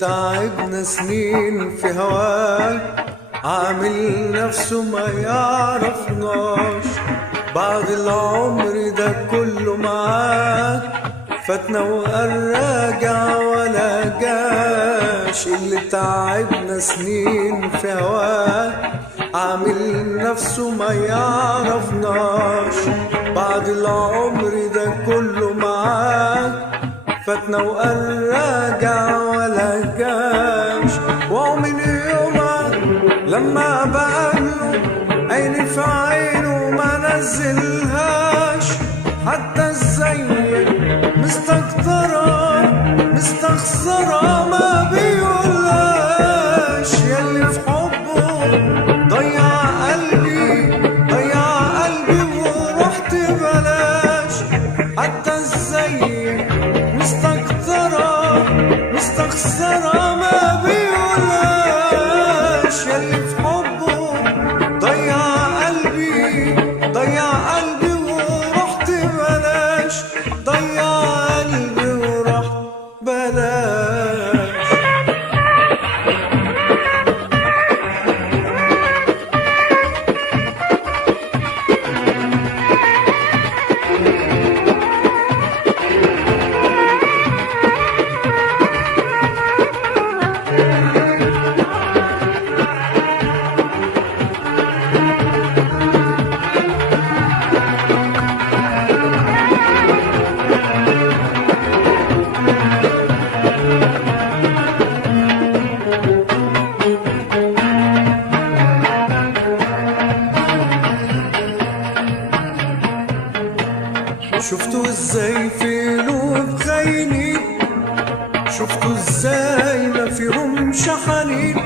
تعبنا سنين في هواك عامل نفسه ما يعرفناش، بعد العمر ده كله معاك فاتنا وقال راجع ولا جاش. اللي تعبنا سنين في هواك عامل نفسه ما يعرفناش، بعد العمر ده كله معاك فاتنا وقال راجع ولا جاش. ومن يومك لما بقابله عيني في عينه ما نزلهاش، حتى ازيك مستكترة مستخسرة ما بيقولهاش. ياللي في حبه ضيع قلبي ورحت بلاش، حتى ازيك مستكترة مستخسرة ما بيقولهاش. ياللي في حبه ضيع قلبي ورحت بلاش، ضيع قلبي ورحت بلاش. شفتوا ازاي في قلوب خاينين، شفتوا ازاي ما فيهمش حنين،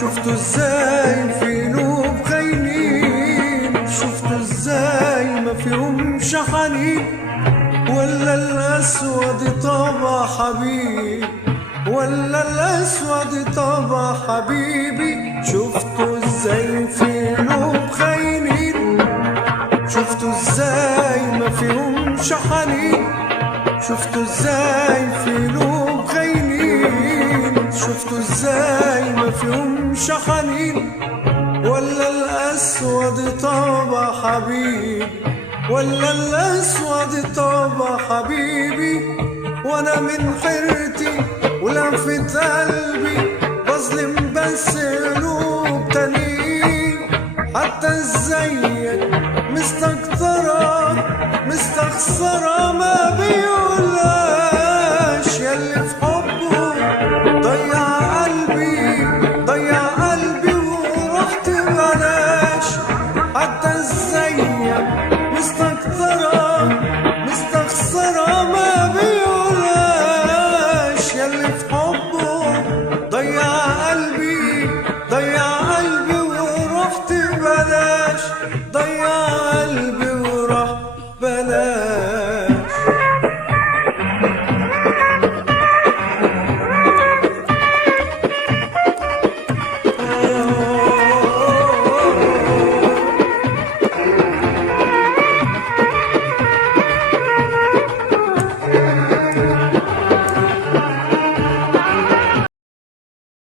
شفتوا ازاي في قلوب خاينين، شفتوا ازاي ما فيهمش حنين. ولا الاسود طبع حبيبي، ولا الاسود طبع حبيبي. شفتوا ازاي في قلوب خاينين، شفتوا ازاي ما فيهمش حنين، شفتوا ازاي في قلوب خاينين، شفتوا ازاي ما فيهمش حنين. ولا الاسود طبع حبيبي، ولا الاسود طبع حبيبي. وانا من حيرتي ولفت قلبي بظلم بس قلوب تانيين، حتى ازيك مستكترة مستخسرة ما بيقولهاش.